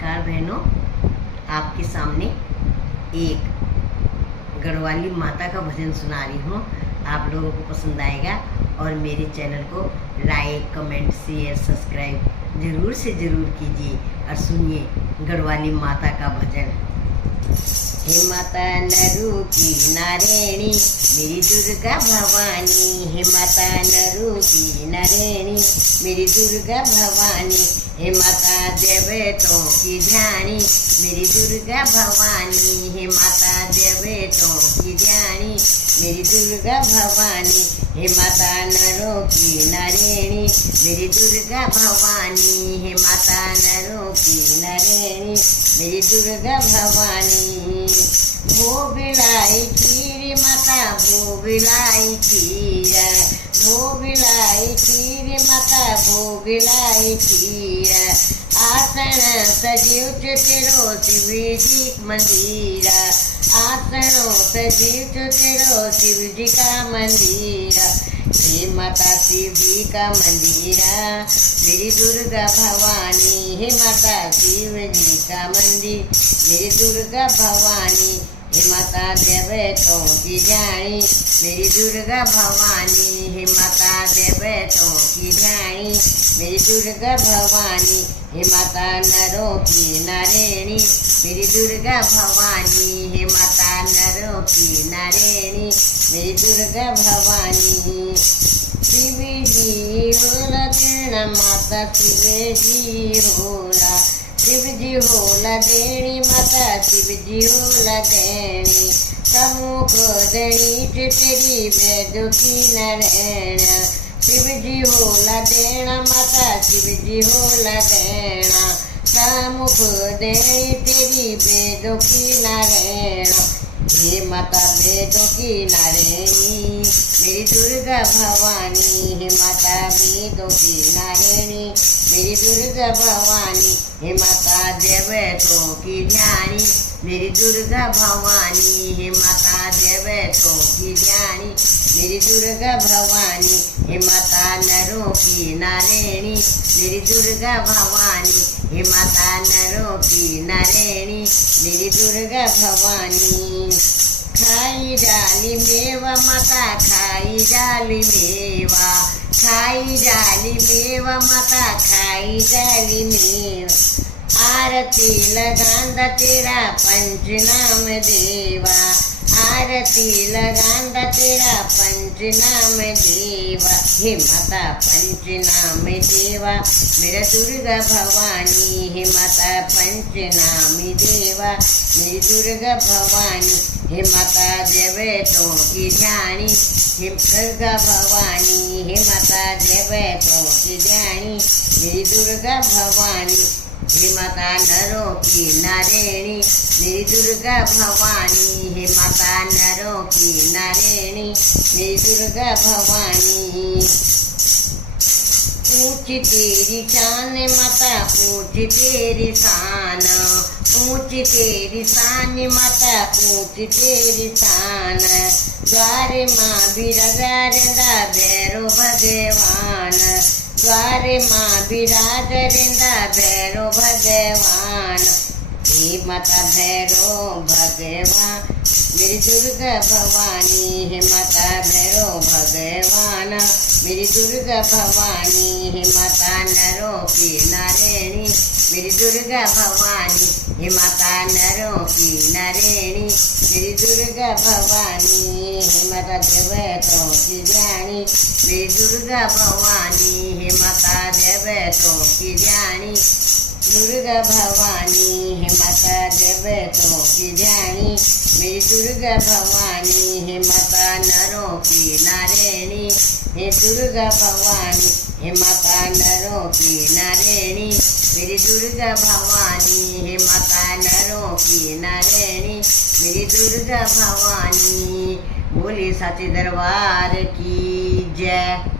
नमस्कार बहनों, आपके सामने एक गढ़वाली माता का भजन सुना रही हूँ। आप लोगों को पसंद आएगा और मेरे चैनल को लाइक, कमेंट, शेयर, सब्सक्राइब ज़रूर से ज़रूर कीजिए और सुनिए गढ़वाली माता का भजन। हे माता नरू की नारायणी मेरी दुर्गा भवानी, हे माता नरू की नारायणी मेरी दुर्गा भवानी, हे माता देवतों की ध्यानी मेरी दुर्गा भवानी, हे माता देवतों की ध्यानी मेरी दुर्गा भवानी, हे माता नरों की नारायणी मेरी दुर्गा भवानी, हे माता नरों की नारायणी मेरी दुर्गा भवानी। भोग लाई खीर माता भोग लाई खीर, भोग लाई खीर माता भोग लाई खीर, आसन सजीव तेरो शिव जी मंदिर, आसनों सजीव तेरो शिव जी का मंदिर, हे माता शिव जी का मंदिर मेरी दुर्गा भवानी, हे माता शिव जी का मंदिर मेरी दुर्गा भवानी, हे माता देवतों की ध्यानी मेरी दुर्गा भवानी, हे माता देवतों की ध्यानी मेरी दुर्गा भवानी, हे माता नरों की नारायणी मेरी दुर्गा भवानी, हे माता नरों की नारायणी मेरी दुर्गा भवानी। शिव जी होला देना माता शिव जी होला, शिव जी होला देणी माता शिव जी होला देणी, प्रमुख देणी तेरी वेदों की नारायण, शिव जी होला देना माता शिव जी होला देना, प्रमुख देणी तेरी वेदों की नारायण, हे माता वेदों की नारायणी मेरी दुर्गा भवानी, हे माता वेदों की नारायणी मेरी दुर्गा भवानी, हे माता देवतों की ध्यानी मेरी दुर्गा भवानी, हे माता देवतों की ध्यानी मेरी दुर्गा भवानी, हे माता नरों की नारायणी मेरी दुर्गा भवानी, हे माता नरों की नारायणी मेरी दुर्गा भवानी। खाई डाली मेवा माता खाई डाली मेवा, खाई डाली मेवा माता खाई डाली मेवा, आरती लगांदा तेरा पंचनाम देवा, आरती लगांदा तेरा पंचनाम देवा, हे माता पंचनाम देवा मेरा दुर्गा भवानी, हे माता पंचनाम देवा मेरी दुर्गा भवानी, हे माता देवतों की ध्यानी हे दुर्गा भवानी, हे माता देवतों की ध्यानी मेरी दुर्गा भवानी, हे माता नरों की नारायणी मेरी दुर्गा भवानी, हे माता नरों की नारायणी मेरी दुर्गा भवानी। ऊंची तेरी शान माता ऊंची तेरी शान, ऊंची तेरी शान माता ऊंची तेरी शान, द्वारे माँ बिराजरेंदा भैरो भगवान, द्वारे माँ बिराजरेंदा भैरो भगवान, हे माता भैरो भगवान मेरी दुर्गा भवानी, हे माता भैरो भगवान मेरी दुर्गा भवानी, हे माता नरों की नारायणी मेरी दुर्गा भवानी, हे माता नरों की नारायणी मेरी दुर्गा भवानी, हे माता देवतों की ध्यानी मेरी दुर्गा भवानी, हे माता देवतों की ध्यानी दुर्गा भवानी, हे माता देवतों की ध्यानी मेरी दुर्गा भवानी, हे माता नरों की नारायणी हे दुर्गा भवानी, हे माता नरों की नारायणी मेरी दुर्गा भवानी, हे माता नरों की नारायणी मेरी दुर्गा भवानी। बोले साचे दरबार की जय।